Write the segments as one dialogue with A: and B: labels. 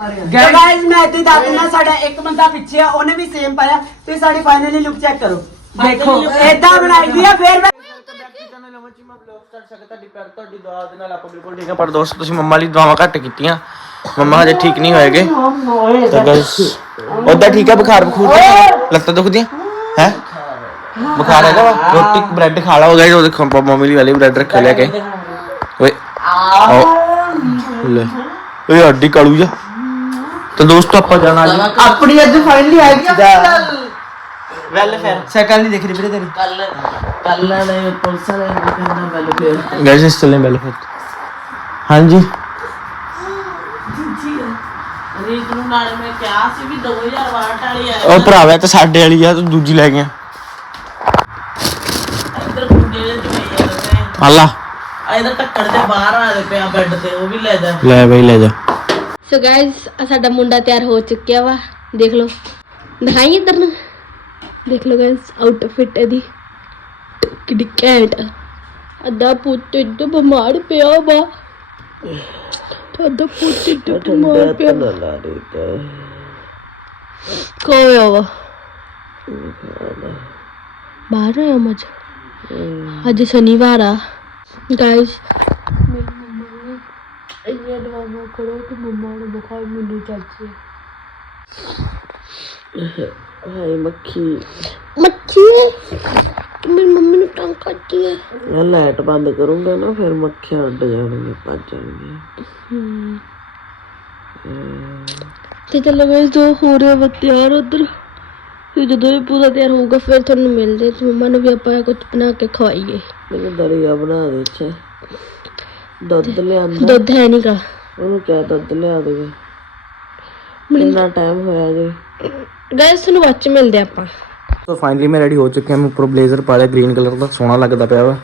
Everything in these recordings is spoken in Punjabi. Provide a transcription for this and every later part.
A: ਗਾਇਸ ਮੈਂ ਇੱਥੇ ਦੱਸ ਦਿੰਦਾ ਸਾਡਾ ਇੱਕ ਬੰਦਾ ਪਿੱਛੇ ਆ ਉਹਨੇ ਵੀ ਸੇਮ ਪਾਇਆ। ਤੁਸੀਂ ਸਾਡੀ ਫਾਈਨਲੀ ਲੁੱਕ ਚੈੱਕ ਕਰੋ। ਦੇਖੋ ਏਦਾਂ ਬਣਾਈ ਦੀ ਆ ਫੇਰ ਮੈਂ
B: ਪਰ ਦੋਸਤ ਤੁਸੀਂ ਮੰਮਾ ਲਈ ਦਵਾਵਾਂ ਘੱਟ ਕੀਤੀਆਂ। ਮੰਮਾ ਹਜੇ ਠੀਕ ਨਹੀਂ ਹੋਏਗੇ। ਤਾਂ ਗਾਇਸ ਉਹਦਾ ਠੀਕ ਹੈ ਬੁਖਾਰ ਬਖੂਰ ਲੱਤਾਂ ਦੁਖਦੀਆਂ? ਹੈ? ਬੁਖਾਰ ਹੈਗਾ ਵਾ? ਰੋਟੀ ਬ੍ਰੈਡ ਖਾ ਲਾ ਹੋ ਗਿਆ ਉਹ ਦੇਖੋ ਮੰਮੀ ਲਈ ਵਾਲੀ ਬ੍ਰੈਡ ਰੱਖ ਲਿਆ ਕੇ। ਓਏ ਆਓ ਲੈ। ਓਏ ਹੱਡੀ ਕਾਲੂ ਜਾ। ਤਾਂ ਦੋਸਤੋ ਆਪਾਂ ਜਾਣਾ ਜੀ।
A: ਆਪਣੀ ਅੱਜ ਫਾਈਨਲੀ ਆਈ
B: ਵੈਲ ਫਿਰ।
A: ਸ਼ਕਲ ਨਹੀਂ ਦਿਖ ਰਹੀ ਵੀਰੇ ਤੇਰੀ।
C: ਕੱਲ ਕੱਲ ਵਾਲੇ ਪੁਲਿਸ ਵਾਲੇ ਨੇ ਕਹਿੰਦਾ ਮੈਨੂੰ ਫੇਰ।
B: ਗਾਇਸ ਇਸ ਚੱਲੇ ਵੈਲ ਫਿਰ। ਹਾਂਜੀ।
C: ਰੀਤ ਨੂੰ ਨਾਲ ਮੈਂ ਕਿਹਾ ਸੀ ਵੀ 2062 ਵਾਲੀ ਆਇਆ
B: ਉਹ ਭਰਾਵਾ ਤਾਂ ਸਾਡੇ ਵਾਲੀ ਆ ਤੂੰ ਦੂਜੀ ਲੈ ਗਿਆ।
C: ਇੱਧਰ ਗੁੰਡੇ ਦੇ ਚੁਈ ਜਾਂਦੇ
B: ਅੱਲਾ
C: ਆ ਇਹਦਾ ਟੱਕਰ ਦੇ ਬਾਹਰ ਆ ਦੇ ਪਿਆ ਬੈੱਡ ਤੇ ਉਹ ਵੀ ਲੈ ਜਾ।
B: ਲੈ ਬਈ ਲੈ ਜਾ।
D: ਸੋ ਗਾਇਸ ਸਾਡਾ ਮੁੰਡਾ ਤਿਆਰ ਹੋ ਚੁੱਕਿਆ ਵਾ ਦੇਖ ਲਓ ਦਿਖਾਈ ਇੱਧਰ ਨੂੰ ਦੇਖ ਲਓ ਗਾਇਸ ਆਊਟਫਿਟ ਇਹਦੀ ਕਿੱਡੀ ਘੈਂਟ ਆ। ਅੱਧਾ ਪੁੱਤ ਇੱਧਰ ਬਿਮਾਰ ਪਿਆ ਵਾ ਤੇ ਅੱਧਾ ਪੁੱਤ ਇੱਧਰ ਬਿਮਾਰ ਪਿਆ ਕੋਈ ਆਵਾ ਬਾਹਰ ਆਇਆ ਮਜ ਅੱਜ ਸ਼ਨੀਵਾਰ ਆ ਗਾਇਸ ਮੇਰੀ ਮੰਮਾ ਨੇ ਦਵਾਈਆਂ ਕਰੋ ਕਿ ਮੰਮਾ ਨੂੰ ਬੁਖਾਰ ਮੈਨੂੰ ਚੱਲছে
C: ਹਾਏ ਮੱਖੀ।
D: ਮੱਖੀ? ਮੇਰੀ ਮੰਮੀ ਨੂੰ ਤੰਗ ਕਰਦੀ ਹੈ।
C: ਮੈਂ ਲਾਈਟ ਬੰਦ ਕਰੂੰਗਾ ਨਾ ਫਿਰ ਮੱਖੀਆਂ ਉੱਡ ਜਾਣਗੀਆਂ ਭੱਜ ਜਾਣਗੀਆਂ।
D: ਤੇ ਚਲੋ ਗਏ ਜੋ ਹੋ ਰਿਹਾ ਵਾ ਤਿਆਰ ਉਧਰ ਤੇ ਜਦੋਂ ਇਹ ਪੂਰਾ ਤਿਆਰ ਹੋਊਗਾ ਫਿਰ ਤੁਹਾਨੂੰ ਮਿਲਦੇ ਤੇ ਮੰਮਾ ਨੂੰ ਵੀ ਆਪਾਂ ਕੁਝ ਬਣਾ ਕੇ ਖਵਾਈਏ।
C: ਮੈਨੂੰ ਦਲੀਆ ਬਣਾ ਦੇ ਇੱਥੇ। ਦੁੱਧ ਲਿਆਂਦਾ।
D: ਦੁੱਧ ਹੈ ਨਹੀਂਗਾ
C: ਉਹਨੂੰ ਕਿਹਾ ਦੁੱਧ ਲਿਆ ਦੇ ਕਿੰਨਾ ਟਾਈਮ ਹੋਇਆ ਜੀ?
D: ਗਾਇਸ ਤੁਹਾਨੂੰ ਬਾਅਦ ਚ ਮਿਲਦੇ ਆਪਾਂ।
B: ਸੋ ਫਾਈਨਲੀ ਮੈਂ ਰੈਡੀ ਹੋ ਚੁੱਕਿਆ ਮੈਂ ਉੱਪਰ ਬਲੇਜ਼ਰ ਪਾ ਲਿਆ ਗ੍ਰੀਨ ਕਲਰ ਦਾ ਸੋਹਣਾ ਲੱਗਦਾ ਪਿਆ ਵਾ।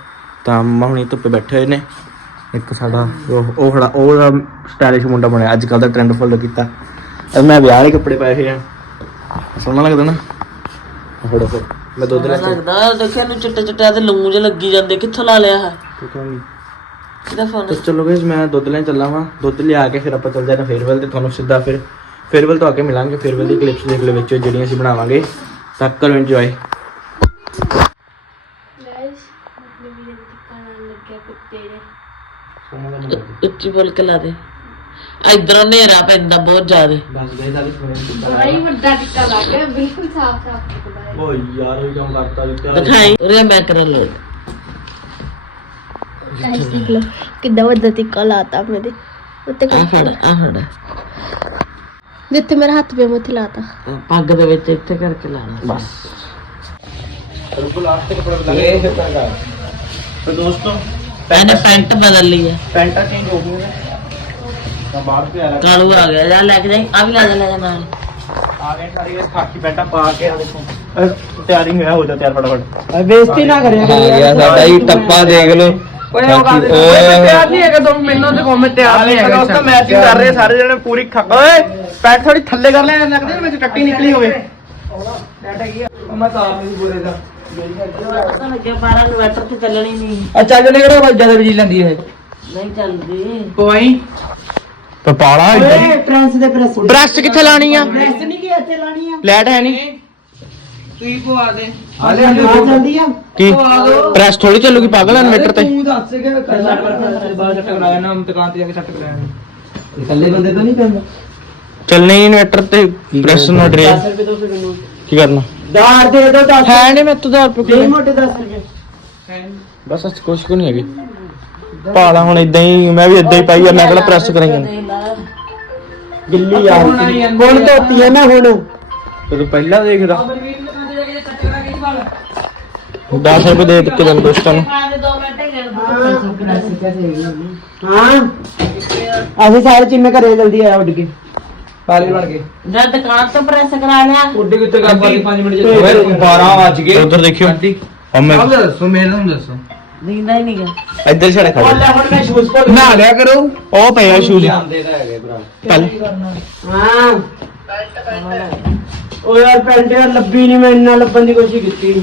B: ਤਾਂ ਮੰਮਾ ਹੁਣੀ ਧੁੱਪੇ ਬੈਠੇ ਹੋਏ ਨੇ। ਇੱਕ ਸਾਡਾ ਉਹ ਉਹ ਖੜਾ ਉਹ ਸਟਾਈਲਿਸ਼ ਮੁੰਡਾ ਬਣਿਆ ਅੱਜ ਕੱਲ ਦਾ ਟ੍ਰੈਂਡ ਫੋਲੋ ਕੀਤਾ। ਅੱਜ ਮੈਂ ਵਿਆਹ ਵਾਲੇ ਕੱਪੜੇ ਪਾਏ ਹੋਏ ਆ। ਸੋਹਣਾ ਲੱਗਦਾ ਨਾ? ਫੜੋ ਫਿਰ ਮੈਂ ਦੁੱਧ ਲੈ ਕੇ
C: ਲੱਗਦਾ ਦੇਖਿਆ ਨੂੰ ਚਿੱਟੇ ਚਿੱਟੇ ਤੇ ਲੂੰ ਜਿਹੇ ਲੱਗੀ ਜਾਂਦੇ ਕਿੱਥੋਂ ਲਾ ਲਿਆ ਹੈ ਕਿਹਦਾ ਫੋਨ
B: ਤਾਂ ਚਲੋ ਗਾਇਸ ਮੈਂ ਦੁੱਧ ਲੈਣ ਚੱਲਾ ਵਾਂ। ਦੁੱਧ ਲਿਆ ਕੇ ਫਿਰ ਆਪਾਂ ਚੱਲ ਜਾਣਾ ਫੇਅਰਵੈਲ ਤੇ ਤੁਹਾਨੂੰ ਸਿੱਧਾ ਫਿਰ ਫੇਅਰਵੈਲ ਤੋਂ ਆ ਕੇ ਮਿਲਾਂਗੇ। ਫੇਅਰਵੈਲ ਦੀ ਕਲਿੱਪਸ ਦੇਖ ਲਓ ਵਿੱਚ ਜਿਹੜੀਆਂ ਅਸੀਂ ਬਣਾਵਾਂਗੇ। ਤਾਂ ਕਰੋ ਇੰਜੋਏ
D: ਦੀ ਦੇ।
C: ਉੱਚੀ ਬੋਲ ਕੇ ਲਾ ਦੇ। ਇਧਰੋਂ ਹਨੇਰਾ ਪੈਂਦਾ ਬਹੁਤ ਜ਼ਿਆਦਾ।
B: ਬਸ ਗਾਇਸ ਆਲੀ
D: ਬੜਾ ਵੱਡਾ ਟਿੱਕਾ ਲੱਗ ਗਿਆ ਬਿਲਕੁਲ ਸਾਫ਼ ਸਾਫ਼ ਟਿੱਕਾ
B: ਓ ਯਾਰ ਇਹ ਕਿਉਂ ਕਰਤਾ ਦਿੱਤਾ
C: ਦਿਖਾਈ। ਉਰੇ ਮੈਂ ਕਰ ਲੋੜ
D: ਗਾਇਸ ਦੇਖ ਲਓ ਕਿੱਦਾਂ ਵੱਡਾ ਟਿੱਕਾ ਲਾਤਾ ਮੇਰੇ ਉੱਤੇ
C: ਆ ਫੜ ਆ ਫੜ।
D: ਜਿੱਥੇ ਮੇਰਾ ਹੱਥ ਪਿਆ ਮੈਂ ਉੱਥੇ ਲਾਤਾ।
C: ਆਹ ਪੱਗ ਦੇ ਵਿੱਚ ਇੱਥੇ ਕਰਕੇ ਲਾਣਾ
B: ਬਸ। ਰੁਕੋ ਲਾਸਟ ਤੇ ਕਪੜਾ ਬਦਲ ਇਹ ਫਿਰ ਤਾਂ ਤਾਂ ਦੋਸਤੋ
C: ਇਹਨੇ ਪੈਂਟ ਬਦਲ ਲਈ ਹੈ
B: ਪੈਂਟਾ ਚੇਂਜ ਹੋ ਗਈਆਂ ਨੇ। ਤਾਂ ਬਾਹਰ ਤੇ ਆ
C: ਕਾਲੂ ਆ ਗਿਆ। ਜਾ ਲੈ ਕੇ ਜਾਈ। ਆ ਵੀ ਲੈ ਜਾ ਲੈ ਜਾ ਨਾਲ।
B: ਆ ਗਏ ਸਾਰੀ ਇਹ ਖਾਕੀ ਪੈਂਟਾ ਪਾ ਕੇ ਆ ਦੇਖੋ। ਤਿਆਰੀ ਹੋਇਆ ਹੋ ਜਾ ਤਿਆਰ ਫਟਾਫਟ।
A: ਬੇਇੱਜ਼ਤੀ ਨਾ ਕਰਿਆ ਕਰੋ। ਓਏ ਉਹ ਗੱਲ ਤਿਆਰ ਨਹੀਂ ਹੈਗਾ ਤੁਮ ਮੈਨੂੰ ਤੇ ਕੋਮੇ ਤਿਆਰ ਨਹੀਂ ਹੈਗਾ
B: ਦੋਸਤੋ ਮੈਚਿੰਗ ਕਰ ਰਹੇ ਸਾਰੇ ਜਣੇ ਪੂਰੀ ਖੱਕ ਓਏ ਪੈਂਟ ਥੋੜੀ ਥੱਲੇ ਕਰ ਲੈ ਲੱਗਦੇ ਨੇ ਵਿੱਚ ਟੱਟੀ ਨਿਕਲੀ ਹੋਵੇ।
A: ਮੈਂ ਤਾਂ ਆਪ ਨਹੀਂ ਬੋਲੇਗਾ
C: ਪਤਾ ਲੱਗਿਆ 12 ਇਨਵਰਟਰ ਤੇ ਚੱਲਣੀ ਨਹੀਂ
A: ਅੱਛਾ ਜਨੇ ਕਿਹੜਾ ਵੱਜਾ ਦੇ ਬਿਜਲੀ ਲੈਂਦੀ ਹੈ
C: ਨਹੀਂ ਚੱਲਦੀ
A: ਕੋਈ
B: ਤੇ ਪਾਲਾ
A: ਓਏ ਪ੍ਰਿੰਸ ਦੇ ਪ੍ਰੈਸ
B: ਬ੍ਰੈਸਟ ਕਿੱਥੇ ਲਾਣੀ ਆ?
A: ਪ੍ਰੈਸ ਨਹੀਂ ਕੀ ਇੱਥੇ ਲਾਣੀ ਆ?
B: ਲੈਟ ਹੈ ਨਹੀਂ
A: ਤੂੰ ਕੋ ਆ ਦੇ। ਹਾਲੇ ਜਲਦੀ ਆ।
B: ਕੀ? ਪ੍ਰੈਸ ਥੋੜੀ ਚੱਲੂਗੀ ਪਾਗਲ ਇਨਵੇਟਰ ਤੇ।
A: ਤੂੰ ਦੱਸ ਕੇ ਬਾਹਰ ਸੱਟ ਕਰਾਇਆ ਨਾ ਦੁਕਾਨ ਤੇ ਜਾ ਕੇ ਸੱਟ ਕਰਾਇਆ ਇਕੱਲੇ ਬੰਦੇ ਤੋਂ ਨਹੀਂ ਪੈਂਦਾ।
B: ਚੱਲਣੀ ਇਨਵੇਟਰ ਤੇ ਪ੍ਰੈਸ ਨਾ ਡਰੇ
A: ਰੁਪਏ ਦੋ ਸੌ ਕਿਲੋ।
B: ਕੀ ਕਰਨਾ?
A: ਦਾਰ ਦੇ ਦੋ 10
B: ਹੈ ਨਹੀਂ ਮੈਂ ਤੂੰ 1000
A: ਦੇ
B: ਰੁਪਏ
A: ਮੋਟੇ 10 ਰੁਪਏ।
B: ਬਸ ਅੱਜ ਕੁਛ ਕੋ ਨਹੀਂ ਹੈਗੀ। ਪਾਲਾ ਹੁਣ ਇਦਾਂ ਹੀ ਮੈਂ ਵੀ ਇਦਾਂ ਹੀ ਪਾਈ ਆ ਮੈਂ ਕਿਹੜਾ ਪ੍ਰੈਸ ਕਰਾਂਗਾ
A: ਗਿੱਲੀ ਯਾਰ ਹੁਣ ਧੋਤੀ ਹੈ ਨਾ ਹੁਣ।
B: ਤੇ ਤੂੰ ਪਹਿਲਾਂ ਦੇਖਦਾ। 10 ਰੁਪਏ ਦੇ ਦਿੱਤੇ ਤੈਨੂੰ ਦੋਸਤਾਂ ਨੂੰ।
A: ਹਾਂ। ਅਸੀਂ ਸਾਰੇ ਚਿੰਮੇ ਘਰੇ ਜਲਦੀ ਆਇਆ ਉੱਡ ਕੇ। ਪਾਲੀ ਬਣ ਕੇ
C: ਜਾ ਦੁਕਾਨ ਤੋਂ ਪ੍ਰੈਸ ਕਰਾ ਲਿਆ।
A: ਉੱਡ ਕਿੱਥੇ ਕਰ 5 ਮਿੰਟ ਜੇ
B: ਓਏ 12 ਵੱਜ ਗਏ। ਉਧਰ ਦੇਖਿਓ। ਆ ਮੈਂ
A: ਦੱਸੋ ਮੈਨੂੰ ਦੱਸੋ।
C: ਦਿੰਦਾ ਹੀ ਨਹੀਂ
B: ਇੱਧਰ ਛੜਾ ਖੜਾ
A: ਲੈ ਹੁਣ ਮੈਂ ਸ਼ੂਜ਼ ਪਾ ਨਾ ਲਿਆ ਕਰੋ।
B: ਉਹ ਪਿਆ ਸ਼ੂਜ਼ ਪਹਿਲੇ
A: ਹਾਂ। ਉਹ ਯਾਰ ਪੈਂਟ ਲੱਭੀ ਨਹੀਂ ਮੈਂ ਇੰਨਾ ਲੱਭਣ ਦੀ ਕੋਸ਼ਿਸ਼ ਕੀਤੀ।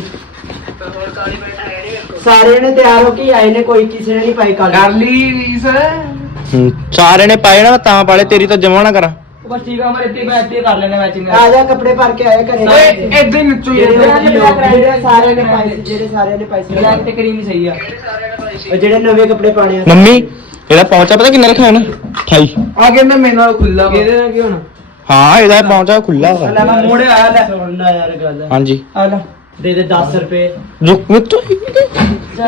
A: ਸਾਰੇ ਨੇ ਤਿਆਰ ਹੋ ਕੇ ਆਏ ਨੇ ਕੋਈ ਕਿਸੇ ਨੇ ਨਹੀਂ ਪਾਈ ਕਾਲੀ। ਕਰ ਲਈ ਰੀਸ।
B: ਹੂੰ, ਸਾਰਿਆਂ ਨੇ ਪਾਏ ਨਾ ਮੈਂ ਤਾਂ ਪਾਲੇ ਤੇਰੀ ਤਾਂ ਜਮਾ ਨਾ ਕਰਾਂ।
E: ਬਸ ਠੀਕ ਆ ਮੈਂ ਇੱਥੇ ਬੈਠ ਕੇ ਕਰ ਲੈਣਾ ਮੈਚਿੰਗ
A: ਆ ਜਾ ਕੱਪੜੇ ਭਰ ਕੇ ਆਇਆ ਘਰੇ।
E: ਓਏ ਇਦਾਂ ਹੀ ਨੱਚੋ
A: ਜਿਹੜੇ
E: ਯਾਰ
A: ਜਿਹੜੇ ਸਾਰਿਆਂ ਨੇ ਪਾਈ ਜਿਹੜੇ ਸਾਰਿਆਂ ਨੇ ਪਾਈ ਸੀ।
E: ਬਲੈਕ ਤੇ ਕਰੀਮ ਹੀ ਸਹੀ ਆ।
A: ਉਹ ਜਿਹੜੇ ਨਵੇਂ ਕੱਪੜੇ ਪਾਣੇ ਆ।
B: ਮੰਮੀ ਇਹਦਾ ਪਹੁੰਚਾ ਪਤਾ ਕਿੰਨਾ ਰੱਖਿਆ ਉਹਨੇ? 28
E: ਆ ਕਹਿੰਦਾ ਮੇਰੇ ਨਾਲ ਖੁੱਲਾ ਇਹਦੇ ਨਾਲ ਕੀ ਹੋਣਾ?
B: ਹਾਂ ਇਹਦਾ ਪਹੁੰਚਾ ਖੁੱਲਾ
E: ਲੈ
B: ਵਾ
E: ਮੈਂ ਮੋੜੇ ਆਇਆ ਲੈ।
A: ਸੁਣਨਾ ਯਾਰ ਗੱਲ।
B: ਹਾਂਜੀ।
E: ਆ ਲੈ।
A: ਦੇ ਦੇ 10 ਰੁਪਏ।
B: ਰੁਕ ਮਿੱਤੂ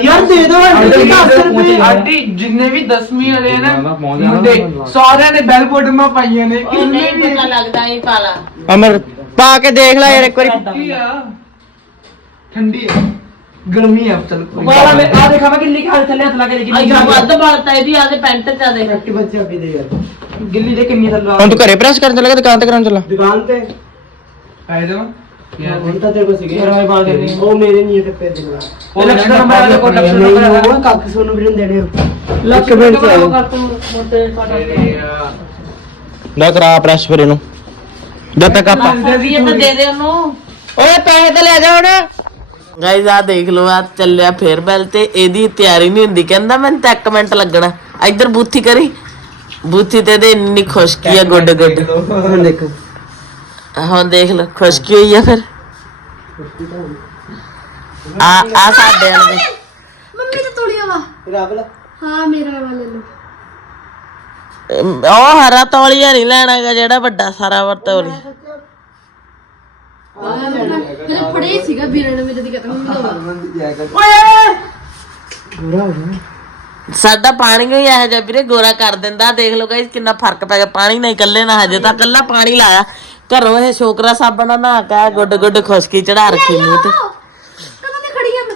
A: ਯਾਰ ਦੇ ਦੋ ਆਂਟੀ 10 ਰੁਪਏ।
E: ਆਂਟੀ ਜਿੰਨੇ ਵੀ 10ਵੀਂ ਵਾਲੇ ਆ ਨਾ ਮੁੰਡੇ ਸਾਰਿਆਂ ਨੇ ਬੈਲ ਬਟਨਾਂ ਪਾਈਆਂ ਨੇ।
C: ਉਹ ਨਹੀਂ ਪਤਾ ਲੱਗਦਾ ਹੀ ਪਾਲਾ।
B: ਅਮਰ ਪਾ ਕੇ ਦੇਖ ਲੈ ਯਾਰ ਇੱਕ ਵਾਰੀ।
E: ਕੀ ਆ। ਠੰਡੀ ਆ। ਗਰਮੀ ਆ ਚਲ ਵਾਲਾ ਮੈਂ ਆ ਦੇਖਾ ਮੈਂ ਕਿੰਨੀ ਖਾਲ ਥੱਲੇ ਹੱਥ ਲਾ ਕੇ ਦੇਖੀ।
C: ਅਜਾ ਵੱਧ ਬਲਤਾ ਇਹਦੀ ਆਦੇ ਪੈਂਟ ਚ ਆਦੇ
A: ਐਕਟਿਵ ਬੱਚੇ ਆਪੀ ਦੇ ਯਾਰ।
E: ਗਿੱਲੀ ਦੇ ਕਿੰਨੀ ਥੱਲੇ
B: ਹੁਣ ਤੂੰ ਘਰੇ ਪ੍ਰੈਸ ਕਰਨ ਚੱਲਾ ਕਿ ਦੁਕਾਨ ਤੇ ਕਰਨ ਚੱਲਾ।
A: ਦੁਕਾਨ ਤੇ।
E: ਆਏ ਜਾ
C: ਚੱਲਿਆ ਫੇਰ ਬੈਲ ਤੇ। ਇਹਦੀ ਤਿਆਰੀ ਨਹੀਂ ਹੁੰਦੀ। ਕਹਿੰਦਾ ਮੈਨੂੰ ਤਾਂ ਇੱਕ ਮਿੰਟ ਲੱਗਣਾ। ਇੱਧਰ ਬੂਥੀ ਕਰੀ। ਬੂਥੀ ਤੇ ਦੇ ਇੰਨੀ ਖੁਸ਼ਕੀ ਆ ਗੁੱਡ ਗੁੱਡ
A: ਦੇਖੋ।
C: ਹੁਣ ਦੇਖ ਲਓ ਖੁਸ਼ਕੀ ਹੋਈ ਆ ਫਿਰ? ਆ ਆ ਸਾਡੇ ਵਾਲੇ ਦੇ।
D: ਮੰਮੀ ਤੇ ਤੋੜਿਆ ਵਾ।
A: ਰਾਬਲ
D: ਹਾਂ ਮੇਰਾ ਵਾਲਾ ਲੈ ਲਓ।
C: ਅਮ, ਉਹ ਹਰਾ ਤੌਲੀਆ ਨਹੀਂ ਲੈਣਾਗਾ ਜਿਹੜਾ ਵੱਡਾ ਸਾਰਾ ਵਰ ਤੌਲੀਆ
D: ਮੇਰੇ ਫੜੇ ਸੀਗਾ ਵੀਰੇ ਨੇ ਦੀ
C: ਸਾਡਾ ਪਾਣੀ ਹੀ ਇਹੋ ਜਿਹਾ ਵੀਰੇ ਗੋਰਾ ਕਰ ਦਿੰਦਾ ਦੇਖ ਲਓ ਗਾਇਸ ਕਿੰਨਾ ਫ਼ਰਕ ਪੈ ਗਿਆ। ਪਾਣੀ ਨਹੀਂ ਇਕੱਲੇ ਨਾ ਹਜੇ ਤਾਂ ਇਕੱਲਾ ਪਾਣੀ ਲਾਇਆ। ਘਰੋਂ ਇਹ ਸ਼ੋਕਰਾ ਸਾਬਣ ਨਹਾ ਕੇ ਗੁੱਡ ਗੁੱਡ ਖੁਸ਼ਕੀ ਚੜਾ ਰੱਖੀ ਮੂੰਹ ਤੇ।
D: ਕਦੋਂ ਦੀ ਖੜੀ ਆ ਮੈਂ?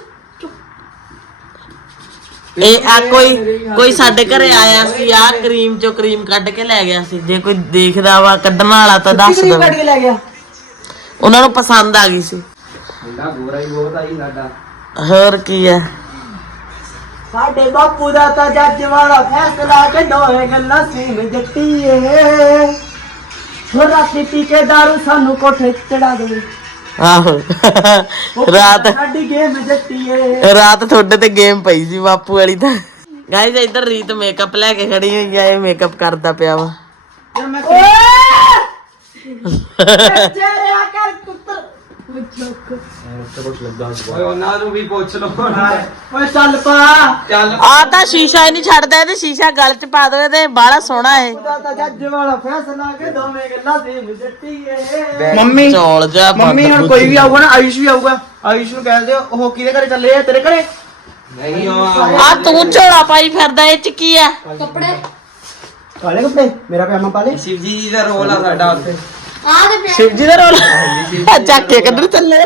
C: ਇਹ ਆ ਕੋਈ ਕੋਈ ਸਾਡੇ ਘਰੇ ਆਇਆ ਸੀ ਆ ਕਰੀਮ ਚੋਂ ਕਰੀਮ ਕੱਢ ਕੇ ਲੈ ਗਿਆ ਸੀ। ਜੇ ਕੋਈ ਦੇਖਦਾ ਵਾ ਕੱਢਣ ਵਾਲਾ ਤਾਂ ਦੱਸ
A: ਕੱਢ ਕੇ ਲੈ ਗਿਆ।
C: ਉਹਨਾਂ ਨੂੰ ਪਸੰਦ ਆ ਗਈ ਸੀ। ਹੋਰ ਕੀ ਆ?
A: ਸਾਡੇ ਬਾਪੂ ਦਾ ਤਾਂ ਜੱਜ ਵਾਲਾ ਫੈਸਲਾ ਕੱਢੋਏ ਗੱਲਾਂ ਸੀਮ ਜੱਟੀਏ। ਰਾਤੀ ਪੀ ਕੇ ਦਾਰੂ ਸਾਨੂੰ ਕੋਠੇ ਚੜਾ ਦੇ
C: ਆਹੋ। ਰਾਤ
A: ਸਾਡੀ ਗੇਮ ਜੱਟੀਏ
C: ਰਾਤ ਤੁਹਾਡੇ ਤੇ ਗੇਮ ਪਈ ਸੀ ਬਾਪੂ ਵਾਲੀ ਤਾਂ। ਗਾਇਜ਼ ਇੱਧਰ ਰੀਤ ਮੇਕਅਪ ਲੈ ਕੇ ਖੜੀ ਹੋਈ ਆ ਇਹ ਮੇਕਅਪ ਕਰਦਾ ਪਿਆ ਵਾ।
A: ਚਿਹਰੇ ਆ ਕਰ
E: ਓਏ ਉਹਨਾਂ ਨੂੰ ਵੀ ਪੁੱਛ ਲਓ।
A: ਓਏ ਚੱਲ ਪਾ।
E: ਚੱਲ
C: ਆ ਤਾਂ ਸ਼ੀਸ਼ਾ ਹੀ ਨਹੀਂ ਛੱਡਦਾ ਇਹਦੇ ਸ਼ੀਸ਼ਾ ਗਲ ਚ ਪਾ ਦੋ ਇਹਦੇ ਬਾਹਲਾ ਸੋਹਣਾ ਇਹ।
A: ਉਹਦਾ ਤਾਂ ਜੱਜ ਵਾਲਾ ਫੈਸਲਾ ਕੇ ਦੋਵੇਂ ਗੱਲਾਂ ਸੀਮ ਜੱਟੀਏ
B: ਮੰਮੀ
C: ਚੌਲ ਜਾ
B: ਮੰਮੀ ਹੁਣ ਕੋਈ ਵੀ ਆਊਗਾ ਨਾ ਆਯੁਸ਼ ਵੀ ਆਊਗਾ। ਆਯੁਸ਼ ਨੂੰ ਕਹਿ ਦਿਓ ਉਹ ਕਿਹਦੇ ਘਰੇ ਚੱਲੇ ਆ ਤੇਰੇ ਘਰੇ?
E: ਨਹੀਂ
C: ਆ ਤੂੰ ਝੋਲਾ ਪਾਈ ਫਿਰਦਾ ਇਹ ਚ ਕੀ ਆ?
D: ਕੱਪੜੇ।
A: ਕਾਲੇ ਕੱਪੜੇ? ਮੇਰਾ ਪਜਾਮਾ ਪਾ ਲੈ।
E: ਸ਼ਿਵ ਜੀ ਦਾ ਰੋਲ ਆ ਸਾਡਾ ਉੱਥੇ।
D: ਆ ਪਿਆ
C: ਸ਼ਿਵ ਜੀ ਦਾ ਰੋਲ। ਚੱਕ ਕੇ ਕੱਢਣ ਚੱਲੇ।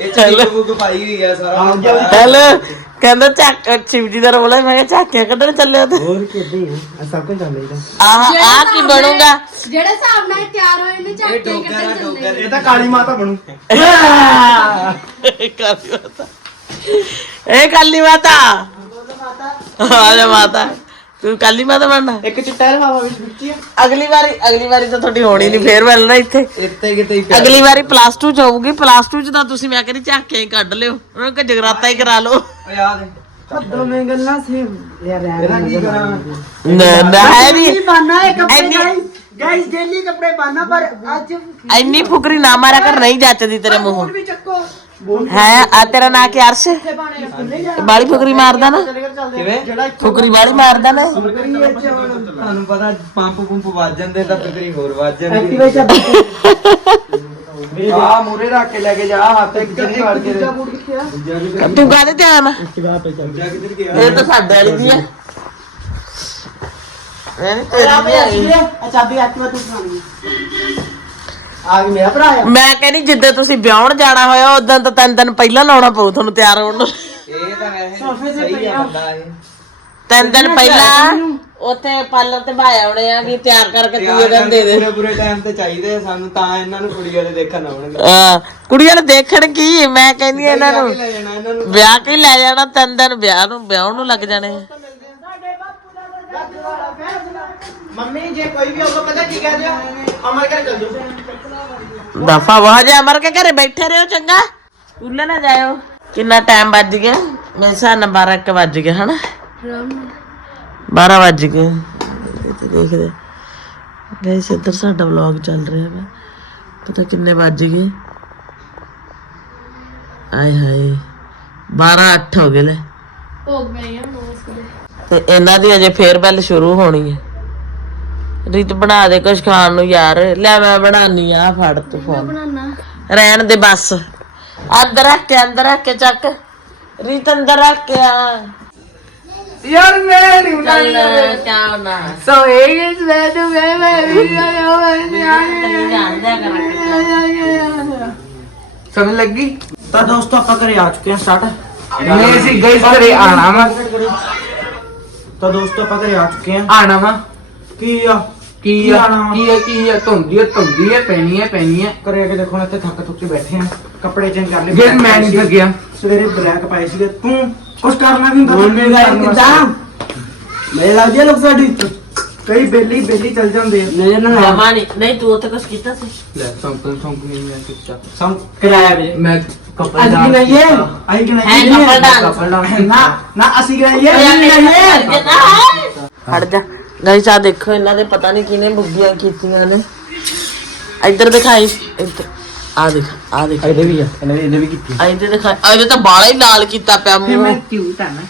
E: ਇਹ ਚ ਬੁੱਕ ਪਾਈ ਹੋਈ ਆ ਸਾਰਾ।
C: ਹੈਲੋ ਕਹਿੰਦਾ ਚੱਕ ਸ਼ਿਵ ਜੀ ਦਾ ਰੋਲ ਹੈ ਮੈਂ ਕਿਹਾ ਚੱਕ ਕੇ ਕੱਢਣ ਚੱਲੇ। ਤੇ
A: ਹੋਰ ਕਿੱਦਾਂ ਹੀ ਆ? ਸਭ ਕੁਝ ਚੱਲ ਰਿਹਾ।
C: ਆਹ ਆ ਕੀ ਬਣੂਗਾ?
D: ਜਿਹੜੇ ਹਿਸਾਬ ਨਾਲ ਤਿਆਰ ਹੋਏ ਨੇ ਝਾਕੇ ਕੱਢਣ ਚੱਲੇ
B: ਇਹ ਤਾਂ ਕਾਲੀ ਮਾਤਾ ਬਣੂ।
C: ਕਾਲੀ ਮਾਤਾ। ਇਹ ਕਾਲੀ ਮਾਤਾ। ਆ ਜਾ ਮਾਤਾ। ਤੂੰ ਕਾਲੀ ਮਾਤਾ ਬਣਨਾ।
B: ਇੱਕ ਚਿੱਟਾ ਲਵਾਵਾ ਵਿੱਚ ਵਿੱਚ
C: ਅਗਲੀ ਵਾਰੀ ਅਗਲੀ ਵਾਰੀ ਤਾਂ ਤੁਹਾਡੀ ਹੋਣੀ ਨਹੀਂ ਫੇਰ ਮਿਲਣਾ ਇੱਥੇ।
E: ਇੱਥੇ ਕਿਤੇ ਹੀ
C: ਅਗਲੀ ਵਾਰੀ ਪਲੱਸ 2 ਚ ਹੋਊਗੀ ਪਲੱਸ 2 ਚ ਤਾਂ ਤੁਸੀਂ ਮੈਂ ਕਹਿੰਦੀ ਝਾਕੇ ਹੀ ਕੱਢ ਲਿਓ। ਉਹਨਾਂ ਨੂੰ ਕਿ ਜਗਰਾਤਾ ਹੀ ਕਰਾ ਲਓ।
E: ਯਾਦ
A: ਦੋਵੇਂ ਗੱਲਾਂ ਸੀਮ ਯਾਰ
E: ਇਹਦਾ ਕੀ ਕਰਾਂ?
C: ਨਾ ਨਾ ਹੈ
A: ਨਹੀਂ
C: ਨਹੀਂ
A: ਹੈ ਕੱਪੜੇ
C: ਐਨੀ-
A: ਗਾਈਸ ਗਾਈਸ ਡੇਲੀ ਕੱਪੜੇ ਪਾਣਾ ਪਰ ਅੱਜ
C: ਇੰਨੀ ਫੁਕਰੀ ਨਾ ਮਾਰਿਆ ਕਰ ਨਹੀਂ ਜੱਚਦੀ ਤੇਰੇ ਮੂੰਹੋਂ।
A: ਵੀ ਚੱਕੋ।
C: ਹੈ ਆ ਤੇਰਾ ਨਾਂ ਕੀ ਅਰਸ਼?
A: ਤੇ
C: ਬਾਲੀ ਫੁਕਰੀ ਮਾਰਦਾ ਨਾ।
E: ਕਿਵੇਂ?
C: ਫੁਕਰੀ ਬਾਲੀ ਮਾਰਦਾ ਨਾ।
E: ਤੁਹਾਨੂੰ ਪਤਾ ਪੰਪ ਪੰਪ ਵੱਜ ਜਾਂਦੇ ਤਾਂ ਫਿਕਰੀ ਹੋਰ ਵੱਜ ਜਾਂਦੀ ਆ ਮੂਰੇ ਰੱਖ ਕੇ ਲੈ ਕੇ ਜਾ ਹੱਥ ਇੱਕ ਜੰਨੀ ਵੜ ਕੇ
A: ਕਿੱਥੇ
C: ਤੂੰ ਕਾਹਦੇ ਧਿਆਨ ਆ?
A: ਐਕਟਿਵਾ ਪੇ ਚੱਲ
E: ਕਿੱਧਰ ਗਿਆ
C: ਇਹ ਤਾਂ ਸਾਡੇ ਵਾਲੀ ਦੀ ਆ। ਇਹ ਤੇਰੀ
A: ਚਾਬੀ
C: ਵੀ ਹੈਗੀ।
A: ਆ। ਚਾਬੀ ਐਕਟਿਵਾ ਤੂੰ ਸੁਣਾਣੀ ਆ ਵੀ ਮੇਰਾ ਭਰਾ ਆ।
C: ਮੈਂ ਕਹਿੰਦੀ ਜਿੱਦੇ ਤੁਸੀਂ ਵਿਆਹਣ ਜਾਣਾ ਹੋਇਆ ਉਦੋਂ ਤਾਂ ਤਿੰਨ ਦਿਨ ਪਹਿਲਾਂ ਲਾਉਣਾ ਪਊ ਤੁਹਾਨੂੰ ਤਿਆਰ ਹੋਣ ਨੂੰ।
E: ਇਹ ਤਾਂ
A: ਸੋਫੇ
E: ਵੈਸੇ
A: ਤੇ
E: ਸਹੀ
A: ਪਿਆ।
E: ਆ ਬੰਦਾ ਇਹ।
C: ਤਿੰਨ ਦਿਨ ਪਹਿਲਾਂ ਉੱਥੇ ਪਾਰਲਰ ਤੇ ਭਾਏ ਆਉਣੇ ਆ ਵੀ ਤਿਆਰ ਕਰਕੇ ਤੂੰ ਇਹਨਾਂ ਦੇ ਦੇ।
E: ਪੂਰੇ ਪੂਰੇ ਟਾਈਮ ਤੇ ਚਾਹੀਦੇ ਆ ਸਾਨੂੰ ਤਾਂ ਇਹਨਾਂ ਨੂੰ ਕੁੜੀ ਵਾਲੇ ਦੇਖਣ ਆਉਣਗੇ।
C: ਆ ਕੁੜੀਆਂ ਨੇ ਦੇਖਣ ਕੀ? ਮੈਂ ਕਹਿੰਦੀ ਆ ਇਹਨਾਂ ਨੂੰ
E: ਲੈ ਜਾਣਾ ਇਹਨਾਂ ਨੂੰ।
C: ਵਿਆਹ ਕੇ ਹੀ ਲੈ ਜਾਣਾ ਤਿੰਨ ਦਿਨ ਵਿਆਹ ਨੂੰ ਵਿਆਹ ਨੂੰ ਲੱਗ ਜਾਣੇ।
B: ਮੰਮੀ ਜੇ ਕੋਈ ਵੀ ਆਊਗਾ ਪਤਾ ਕੀ ਕਹਿ ਦਿਓ? ਅਮਰ ਘਰੇ ਚੱਲ ਜਾਓ।
C: ਦਫਾ ਵਾਹ ਜਾ ਅਮਰ ਕੇ ਘਰੇ ਬੈਠੇ ਰਹੋ ਚੰਗਾ। ਸਕੂਲੇ ਨਾ ਜਾਇਓ। ਕਿੰਨਾ ਟਾਈਮ ਵੱਜ ਗਿਆ? ਮੇਰੇ ਹਿਸਾਬ ਨਾਲ 12 ਕੁ ਵੱਜ ਗਏ ਹਨਾ? 12 ਵੱਜ ਗਏ। ਤੇ ਦੇਖਦੇ ਗਾਇਸ ਇੱਧਰ ਸਾਡਾ ਵਲੌਗ ਚੱਲ ਰਿਹਾ ਵਾ। ਪਤਾ ਕਿੰਨੇ ਵੱਜ ਗਏ? ਆਏ ਹਾਏ। 12 8 ਹੋ ਗਏ ਲੈ।
D: ਭੋਗ ਗਿਆ ਦੇ
C: ਤੇ ਇਹਨਾਂ ਦੀ ਅਜੇ ਫੇਰ ਬੈਲ ਸ਼ੁਰੂ ਹੋਣੀ ਹੈ ਰੀਤ ਬਣਾ ਦੇ ਕੁਝ ਖਾਣ ਨੂੰ ਯਾਰ। ਲੈ ਮੈਂ ਬਣਾਨੀ ਆ ਫੜ ਤੂੰ ਫੋਨ ਰਹਿਣ ਦੇ ਬਸ। ਅੰਦਰ ਰੱਖ ਕੇ ਅੰਦਰ ਰੱਖ ਕੇ ਚੱਕ। ਰੀਤ ਅੰਦਰ ਰੱਖ ਕੇ ਆ।
E: ਯਾਰ ਮੈਂ ਨਹੀਂ
C: ਚੱਲ ਕਿਆ
E: ਸੋ ਇਹ ਇਸ ਵੇ ਤੂੰ ਮੈਂ ਮੈਂ ਵੀ ਸਮਝ ਲੱਗੀ?
A: ਤਾਂ ਦੋਸਤੋ ਆਪਾਂ ਘਰੇ ਆ ਚੁੱਕੇ ਹਾਂ ਸਟਾਰਟ
E: ਨਹੀਂ ਸੀ ਗਈ ਘਰੇ ਆਣਾ ਵਾ।
A: ਤਾਂ ਦੋਸਤੋ ਆਪਾਂ ਘਰੇ ਆ ਚੁੱਕੇ ਹਾਂ
E: ਆਣਾ ਵਾ।
A: ਕੀ ਆ?
E: ਕੀ
A: ਕੀ
E: ਆ?
A: ਆਉਣਾ ਵਾ?
E: ਕੀ ਆ ਕੀ ਆ? ਧੁੰਦੀ ਆ ਧੁੰਦੀ ਆ ਪੈਣੀ ਆ ਪੈਣੀ ਆ।
A: ਘਰੇ ਆ ਕੇ ਦੇਖੋ ਨਾ ਇੱਥੇ ਥੱਕ ਥੁੱਕ ਕੇ ਬੈਠੇ ਆ। ਕੱਪੜੇ ਚੇਂਜ ਕਰ ਲਏ
E: ਜੇ ਮੈਂ ਨਹੀਂ ਲੱਗਿਆ।
A: ਸਵੇਰੇ ਬਲੈਕ ਪਾਏ ਸੀਗੇ। ਤੂੰ ਕੁਝ ਕਰਨਾ ਵੀ ਹੁੰਦਾ
E: ਬੋਲ ਵੀ
A: ਤਾਂ
E: ਕਰਨਾ
A: ਕਿੱਦਾਂ? ਮੇਰੇ ਲੱਗ ਗਿਆ ਲੋਕ ਸਾਡੀ ਕਈ ਬੇਲੀ ਬੇਲੀ ਚੱਲ ਜਾਂਦੇ ਆ। ਨਹੀਂ ਨਾ।
C: ਜਮਾ ਨਹੀਂ ਨਹੀਂ ਤੂੰ ਉੱਥੇ ਕੁਝ ਕੀਤਾ ਸੀ?
E: ਲੈ ਸੰਕਲ ਸੰਕ ਨਹੀਂ ਮੈਂ ਕਿੱਤਾ।
A: ਸਮ ਕਰਾਇਆ ਵੀਰੇ।
E: ਮੈਂ ਕੱਪੜੇ
A: ਅੱਜ ਕੀ ਨਹੀਂ ਹੈ ਆਈ ਕਿ
C: ਹੈ
A: ਨਹੀਂ
C: ਕੱਪੜਾ ਡਾਂਸ
A: ਨਾ ਨਾ ਅਸੀਂ ਕਿ ਨਹੀਂ ਹੈ।
C: ਹਟ ਜਾ। ਗਾਇਸ ਆ ਦੇਖੋ ਇਹਨਾਂ ਦੇ ਪਤਾ ਨਹੀਂ ਕਿਹਨੇ ਬੁੱਗੀਆਂ ਕੀਤੀਆਂ ਨੇ। ਇੱਧਰ ਦਿਖਾਈ ਇੱਧਰ। ਆ ਦੇਖ ਆ ਦੇਖ।
A: ਇਹਦੇ ਵੀ ਆ ਇਹਨੇ ਇਹਨੇ ਵੀ ਕੀਤੀ।
C: ਆ ਇੱਧਰ ਦਿਖਾਈ ਆ ਇਹਦੇ ਤਾਂ ਬਾਲਾ ਹੀ ਲਾਲ ਕੀਤਾ ਪਿਆ ਮੂੰਹ।
E: ਕਿਊਟ ਆ ਨਾ।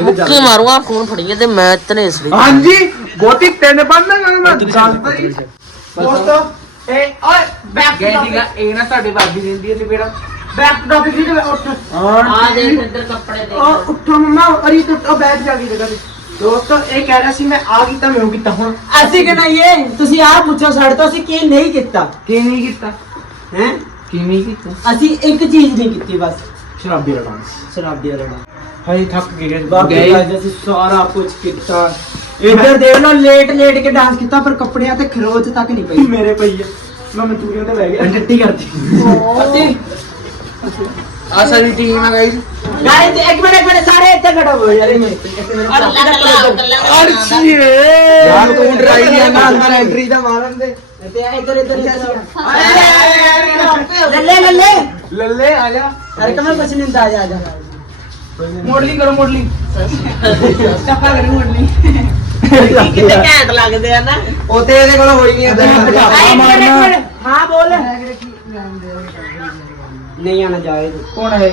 C: ਮੁੱਕੇ ਮਾਰੂਗਾ ਫੋਨ ਫੜੀਏ ਤੇ ਮੈਂ ਤਨੇਸ ਲਈ
E: ਹਾਂਜੀ ਗੋਤੀ ਤਿੰਨ ਬੰਦਾ ਕਰ ਮੈਂ ਦੱਸਦਾ ਹੀ।
A: ਦੋਸਤੋ ਇਹ ਓਏ ਬੈਕ
E: ਠੀਕਾ ਇਹ ਨਾ ਤੁਹਾਡੇ ਬਾਬੀ ਦਿੰਦੀ ਹੈ ਤੇ ਮੇਰਾ
A: ਬੈਕ ਦੀ ਉੱਠ।
C: ਆ ਦੇਖ ਇੱਧਰ ਕੱਪੜੇ ਦੇਖ।
A: ਉੱਠੋ ਮਮਾ ਅਰੀ ਤੂੰ ਬੈਠ ਜਾ ਕੇ ਜਗ੍ਹਾ ਤੇ। ਦੋਸਤੋ ਇਹ ਕਹਿ ਰਿਹਾ ਸੀ ਮੈਂ ਆ ਕੀਤਾ ਮੈਂ ਉਹ ਕੀਤਾ ਹੁਣ ਅਸੀਂ ਕਿ ਨਹੀਂ ਇਹ ਤੁਸੀਂ ਆ ਪੁੱਛੋ ਸਾਡੇ ਤੋਂ ਅਸੀਂ ਕੀ ਨਹੀਂ ਕੀਤਾ?
E: ਕੀ ਨਹੀਂ ਕੀਤਾ?
A: ਹੈ?
E: ਕੀ ਨਹੀਂ ਕੀਤਾ?
A: ਅਸੀਂ ਇੱਕ ਚੀਜ਼ ਨਹੀਂ ਕੀਤੀ ਬਸ। ਸ਼ਰਾਬੀ ਦਾ ਡਾਂਸ ਸ਼ਰਾਬੀ ਦਾ ਡਾਂਸ ਹਾਈ ਥੱਕ ਗਏ ਬਾਕੀ guys, ਅਸੀਂ ਸਾਰਾ ਕੁਝ ਕੀਤਾ। ਇੱਧਰ ਦੇਖ ਲਓ ਲੇਟ ਲੇਟ ਕੇ ਡਾਂਸ ਕੀਤਾ ਪਰ ਕੱਪੜਿਆਂ ਤੇ ਖਰੋਚ ਤੱਕ ਨਹੀਂ ਪਈ। ਮੇਰੇ ਪਈ ਮੈਂ ਮਨਚੂਰੀਅਨ ਤੇ ਬਹਿ ਗਿਆ। ਟੱਟੀ ਕਰਦੀ
E: ਆ ਸਾਡੀ ਟੀਮ ਆ ਗਾਇਸ
A: ਗਾਇਸ ਇੱਕ ਮਿੰਟ ਇੱਕ ਮਿੰਟ ਸਾਰੇ ਇੱਥੇ ਖੜੋ ਹੋ ਯਾਰ ਇਹ
E: ਯਾਰ ਤੂੰ ਡਰਾਈ ਨਹੀਂ ਆਂਦਾ
A: ਅੰਦਰ ਐਂਟਰੀ ਦਾ ਮਾਰਨ ਦੇ ਤੇ ਇੱਧਰ ਇੱਧਰ ਲੱਲੇ ਲੱਲੇ।
E: ਲੱਲੇ ਆ ਜਾ।
A: ਅਰੇ ਕਮਲ ਕੁਛ ਨਹੀਂ ਹੁੰਦਾ ਆ ਜਾ ਆ ਜਾ।
E: ਮੋਡਲਿੰਗ ਕਰੋ ਮੋਡਲਿੰਗ ਚੱਕਾ ਕਰੀ ਮੋਡਲਿੰਗ
C: ਕਿੰਨੇ ਘੈਂਟ ਲੱਗਦੇ ਆ ਨਾ।
E: ਉਤੇ ਇਹਦੇ ਕੋਲ ਹੋਈ ਨਹੀਂ
A: ਆ, ਹਾਂ ਬੋਲ। ਨਹੀਂ ਆਣਾ ਜਾਏ।
E: ਕੌਣ ਹੈ?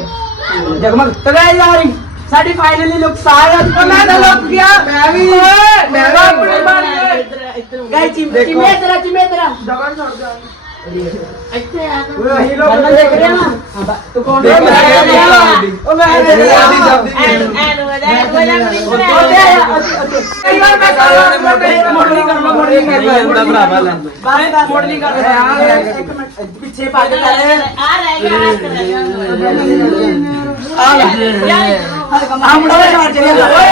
A: ਜਗਮਗ ਤਗਾਈ ਯਾਰੀ ਸਾਡੀ ਫਾਈਨਲੀ ਲੁੱਕ ਸਾਰਾ
E: ਮੈਂ ਤਾਂ ਲੱਗ ਗਿਆ ਮੈਂ ਵੀ ਮੈਂ ਵੀ ਆਪਣੇ ਮਾਰੀ
A: ਗਾਈ ਚਿਮੇ ਤੇਰਾ ਚਿਮੇ ਤੇਰਾ।
E: ਦਗੜ ਛੱਡ ਜਾ
C: ਇੱਥੇ ਆ
A: ਉਹ ਹੀ ਲੋਕ ਦੇਖ ਰਿਹਾ ਨਾ? ਤੂੰ ਕੌਣ
E: ਰਿਹਾ
A: ਉਹ ਮੈਂ
E: ਰਿਹਾ। ਉਹਦੀ ਜਾਂਦੀ
C: ਐਨ ਐਨ ਹੋ ਜਾ ਹੋ ਜਾ ਆਪਣੀ
A: ਉੱਤੇ ਆਇਆ
E: ਕਈ ਵਾਰ ਮੈਂ ਸਾਰਾ ਮੋਡਲਿੰਗ ਕਰ ਲਓ ਮੋਡਲਿੰਗ ਕਰ ਲਓ ਭਰਾਵਾ ਲੈ
A: ਬਸ ਮੋਡਲਿੰਗ ਕਰ ਰਿਹਾ ਇੱਕ ਮਿੰਟ ਪਿੱਛੇ ਪਾ ਕੇ ਲੈ
C: ਆ ਰਹਿ ਗਿਆ ਹੱਥ ਰਹਿ ਗਿਆ
A: ਆ ਆ ਮੁੰਡਾ ਵੀ ਮਾਰ ਚਲਿਆ ਓਏ